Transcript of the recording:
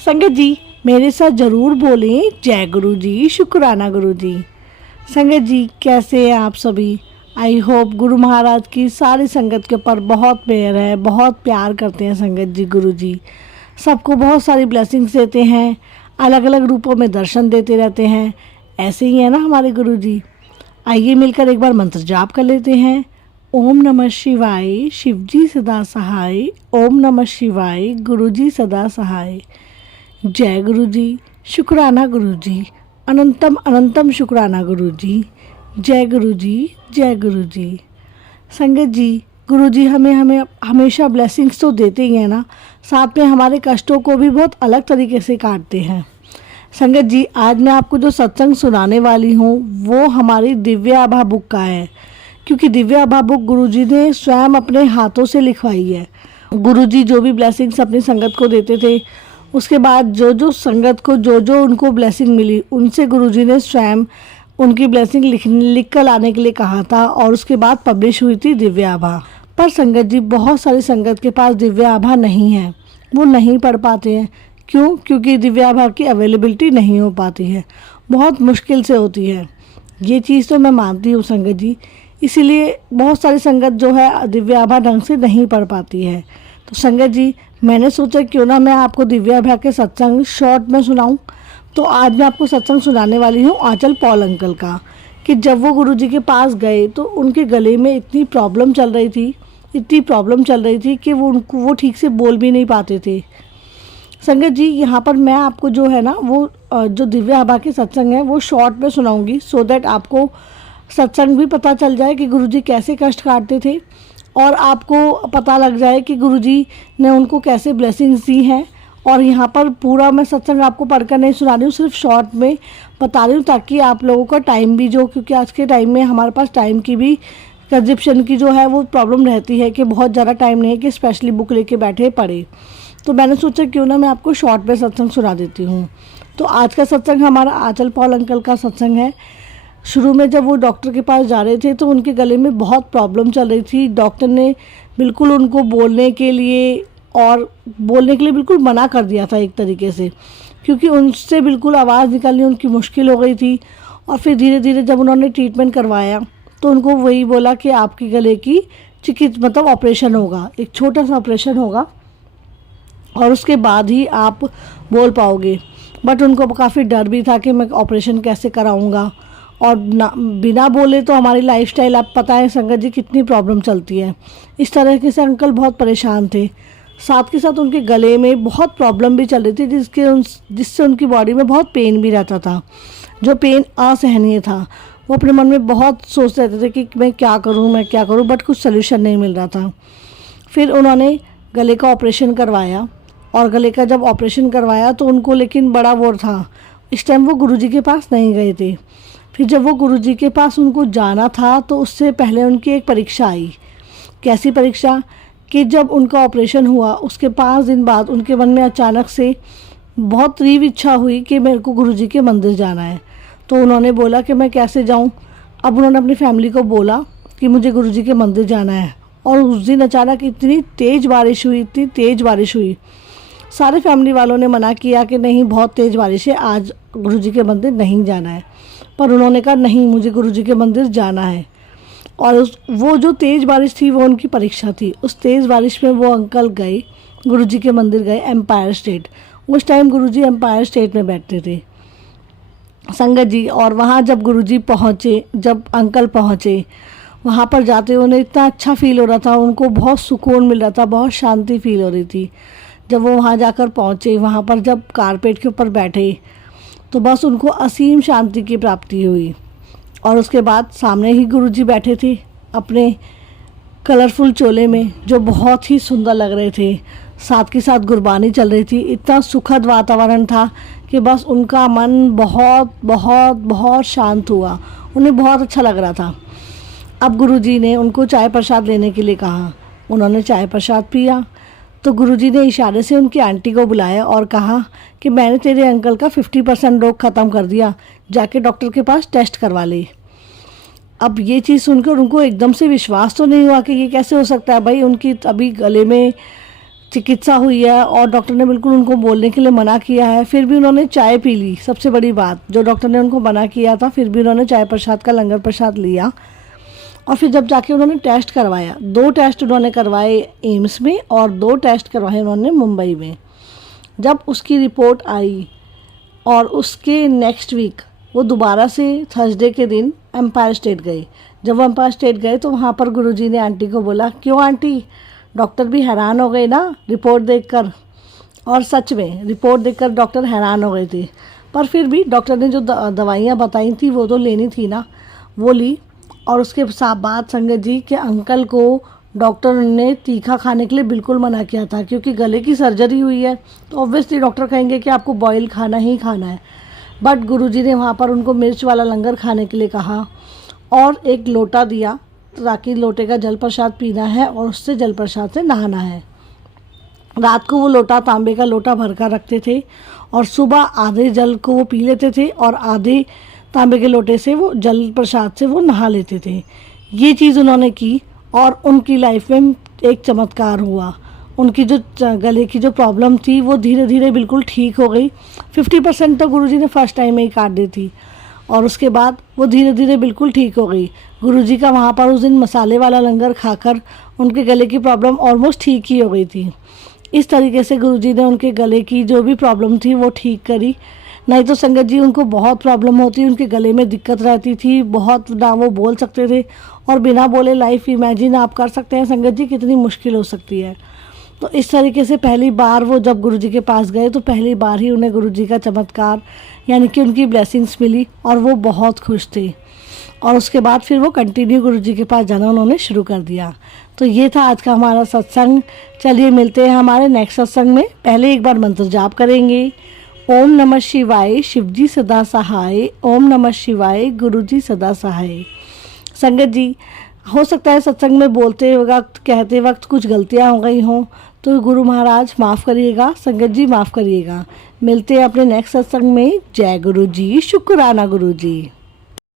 संगत जी, मेरे साथ ज़रूर बोलें जय गुरु जी, शुक्राना गुरु जी। संगत जी, कैसे हैं आप सभी? आई होप गुरु महाराज की सारी संगत के ऊपर बहुत मेहर है, बहुत प्यार करते हैं संगत जी गुरु जी। सबको बहुत सारी ब्लेसिंग्स देते हैं, अलग अलग रूपों में दर्शन देते रहते हैं। ऐसे ही है ना हमारे गुरु जी। आइए मिलकर एक बार मंत्र जाप कर लेते हैं। ओम नमः शिवाय, शिव जी सदा सहाय। ओम नमः शिवाय, गुरु जी सदा सहाय। जय गुरु जी, शुक्राना गुरु जी, अनंतम अनंतम शुक्राना गुरु जी। जय गुरु जी, जय गुरु जी। संगत जी, गुरु जी हमें हमें हमेशा ब्लेसिंग्स तो देते ही हैं ना, साथ में हमारे कष्टों को भी बहुत अलग तरीके से काटते हैं। संगत जी, आज मैं आपको जो सत्संग सुनाने वाली हूँ वो हमारी दिव्य आभा बुक का है, क्योंकि दिव्य आभा बुक गुरु जी ने स्वयं अपने हाथों से लिखवाई है। गुरु जी जो भी ब्लेसिंग्स अपनी संगत को देते थे, उसके बाद जो जो संगत को जो उनको ब्लेसिंग मिली, उनसे गुरुजी ने स्वयं उनकी ब्लेसिंग लिख कर लाने के लिए कहा था, और उसके बाद पब्लिश हुई थी दिव्य आभा। पर संगत जी, बहुत सारी संगत के पास दिव्य आभा नहीं है, वो नहीं पढ़ पाते हैं। क्यों? क्योंकि दिव्य आभा की अवेलेबिलिटी नहीं हो पाती है, बहुत मुश्किल से होती है। ये चीज़ तो मैं मानती हूँ संगत जी, इसीलिए बहुत सारी संगत जो है दिव्य आभा ढंग से नहीं पढ़ पाती है। तो संगत जी, मैंने सोचा क्यों ना मैं आपको दिव्य आभा के सत्संग शॉर्ट में सुनाऊं। तो आज मैं आपको सत्संग सुनाने वाली हूँ आंचल पॉल अंकल का, कि जब वो गुरुजी के पास गए तो उनके गले में इतनी प्रॉब्लम चल रही थी कि वो ठीक से बोल भी नहीं पाते थे। संगत जी, यहाँ पर मैं आपको जो है ना वो जो दिव्य आभा के सत्संग है वो शॉर्ट में सुनाऊंगी, सो दैट आपको सत्संग भी पता चल जाए कि गुरुजी कैसे कष्ट काटते थे, और आपको पता लग जाए कि गुरुजी ने उनको कैसे ब्लेसिंग्स दी हैं। और यहाँ पर पूरा मैं सत्संग आपको पढ़कर नहीं सुना रही हूँ, सिर्फ शॉर्ट में बता रही हूँ, ताकि आप लोगों का टाइम भी क्योंकि आज के टाइम में हमारे पास टाइम की भी कंजप्शन की जो है वो प्रॉब्लम रहती है कि बहुत ज़्यादा टाइम नहीं है कि स्पेशली बुक लेके बैठे पढ़े। तो मैंने सोचा क्यों ना मैं आपको शॉर्ट में सत्संग सुना देती हूँ। तो आज का सत्संग हमारा आंचल पॉल अंकल का सत्संग है। शुरू में जब वो डॉक्टर के पास जा रहे थे तो उनके गले में बहुत प्रॉब्लम चल रही थी। डॉक्टर ने बिल्कुल उनको बोलने के लिए बिल्कुल मना कर दिया था एक तरीके से, क्योंकि उनसे बिल्कुल आवाज़ निकालनी उनकी मुश्किल हो गई थी। और फिर धीरे धीरे जब उन्होंने ट्रीटमेंट करवाया तो उनको वही बोला कि आपके गले की ऑपरेशन होगा, एक छोटा सा ऑपरेशन होगा, और उसके बाद ही आप बोल पाओगे। बट उनको काफ़ी डर भी था कि मैं ऑपरेशन कैसे कराऊँगा, और बिना बोले तो हमारी लाइफस्टाइल आप पता है संगत जी कितनी प्रॉब्लम चलती है। इस तरह से अंकल बहुत परेशान थे। साथ के साथ उनके गले में बहुत प्रॉब्लम भी चल रही थी, जिससे उनकी बॉडी में बहुत पेन भी रहता था, जो पेन असहनीय था। वो अपने मन में बहुत सोचते रहते थे कि मैं क्या करूं, बट कुछ सल्यूशन नहीं मिल रहा था। फिर उन्होंने गले का ऑपरेशन करवाया, और गले का जब ऑपरेशन करवाया तो उनको लेकिन बड़ा वो था, इस टाइम वो गुरुजी के पास नहीं गए थे। फिर जब वो गुरुजी के पास उनको जाना था तो उससे पहले उनकी एक परीक्षा आई। कैसी परीक्षा? कि जब उनका ऑपरेशन हुआ उसके 5 दिन बाद उनके मन में अचानक से बहुत तीव्र इच्छा हुई कि मेरे को गुरुजी के मंदिर जाना है। तो उन्होंने बोला कि मैं कैसे जाऊं। अब उन्होंने अपनी फैमिली को बोला कि मुझे गुरुजी के मंदिर जाना है, और उस दिन अचानक इतनी तेज़ बारिश हुई। सारे फैमिली वालों ने मना किया कि नहीं, बहुत तेज़ बारिश है, आज गुरुजी के मंदिर नहीं जाना है। पर उन्होंने कहा नहीं, मुझे गुरुजी के मंदिर जाना है। और वो जो तेज़ बारिश थी वो उनकी परीक्षा थी। उस तेज़ बारिश में वो अंकल गए, गुरुजी के मंदिर गए, एम्पायर स्टेट। उस टाइम गुरुजी एम्पायर स्टेट में बैठते थे संगत जी। और वहाँ जब अंकल पहुँचे, वहाँ पर जाते उन्हें इतना अच्छा फील हो रहा था, उनको बहुत सुकून मिल रहा था, बहुत शांति फील हो रही थी। जब वो वहाँ जाकर पहुँचे, वहाँ पर जब कारपेट के ऊपर बैठे तो बस उनको असीम शांति की प्राप्ति हुई। और उसके बाद सामने ही गुरुजी बैठे थे अपने कलरफुल चोले में, जो बहुत ही सुंदर लग रहे थे। साथ के साथ गुरबानी चल रही थी। इतना सुखद वातावरण था कि बस उनका मन बहुत बहुत बहुत शांत हुआ, उन्हें बहुत अच्छा लग रहा था। अब गुरुजी ने उनको चाय प्रसाद लेने के लिए कहा। उन्होंने चाय प्रसाद पिया तो गुरुजी ने इशारे से उनकी आंटी को बुलाया और कहा कि मैंने तेरे अंकल का 50% रोग ख़त्म कर दिया, जाके डॉक्टर के पास टेस्ट करवा ले। अब ये चीज़ सुनकर उनको एकदम से विश्वास तो नहीं हुआ कि ये कैसे हो सकता है भाई, उनकी अभी गले में चिकित्सा हुई है और डॉक्टर ने बिल्कुल उनको बोलने के लिए मना किया है, फिर भी उन्होंने चाय पी ली। सबसे बड़ी बात, जो डॉक्टर ने उनको मना किया था फिर भी उन्होंने चाय प्रसाद का लंगर प्रसाद लिया। और फिर जब जाके उन्होंने टेस्ट करवाया, 2 टेस्ट उन्होंने करवाए एम्स में और 2 टेस्ट करवाए उन्होंने मुंबई में। जब उसकी रिपोर्ट आई और उसके नेक्स्ट वीक वो दोबारा से थर्सडे के दिन एम्पायर स्टेट गए। जब वो एम्पायर स्टेट गए तो वहाँ पर गुरुजी ने आंटी को बोला, क्यों आंटी, डॉक्टर भी हैरान हो गए ना रिपोर्ट देखकर। और सच में रिपोर्ट देखकर डॉक्टर हैरान हो गए थे, पर फिर भी डॉक्टर ने जो दवाइयाँ बताई थी वो तो लेनी थी ना, वो ली। और उसके साथ बात संगत जी के अंकल को डॉक्टर ने तीखा खाने के लिए बिल्कुल मना किया था, क्योंकि गले की सर्जरी हुई है तो ऑब्वियसली डॉक्टर कहेंगे कि आपको बॉयल खाना ही खाना है। बट गुरुजी ने वहाँ पर उनको मिर्च वाला लंगर खाने के लिए कहा और एक लोटा दिया, ताकि लोटे का जल प्रसाद पीना है और उससे जल प्रसाद से नहाना है। रात को वो लोटा, तांबे का लोटा भर कर रखते थे और सुबह आधे जल को वो पी लेते थे और आधे तांबे के लोटे से वो जल प्रसाद से वो नहा लेते थे। ये चीज़ उन्होंने की और उनकी लाइफ में एक चमत्कार हुआ। उनकी जो गले की जो प्रॉब्लम थी वो धीरे धीरे बिल्कुल ठीक हो गई। 50% तो गुरुजी ने फर्स्ट टाइम में ही काट दी थी और उसके बाद वो धीरे धीरे बिल्कुल ठीक हो गई। गुरुजी का वहाँ पर उस दिन मसाले वाला लंगर खाकर उनके गले की प्रॉब्लम ऑलमोस्ट ठीक ही हो गई थी। इस तरीके से गुरुजी ने उनके गले की जो भी प्रॉब्लम थी वो ठीक करी। नहीं तो संगत जी उनको बहुत प्रॉब्लम होती, उनके गले में दिक्कत रहती थी, बहुत ना वो बोल सकते थे और बिना बोले लाइफ इमेजिन आप कर सकते हैं संगत जी कितनी मुश्किल हो सकती है। तो इस तरीके से पहली बार वो जब गुरुजी के पास गए तो पहली बार ही उन्हें गुरुजी का चमत्कार यानी कि उनकी ब्लेसिंग्स मिली और वो बहुत खुश थे। और उसके बाद फिर वो कंटिन्यू गुरुजी के पास जाना उन्होंने शुरू कर दिया। तो ये था आज का हमारा सत्संग। चलिए मिलते हैं हमारे नेक्स्ट सत्संग में। पहले एक बार मंत्र जाप करेंगे। ओम नमः शिवाय, शिवजी सदा सहाय। ओम नमः शिवाय, गुरुजी सदा सहाय। संगत जी, हो सकता है सत्संग में बोलते वक्त कहते वक्त कुछ गलतियाँ हो गई हों, तो गुरु महाराज माफ़ करिएगा, संगत जी माफ़ करिएगा। मिलते हैं अपने नेक्स्ट सत्संग में। जय गुरु जी, शुक्राना गुरु जी।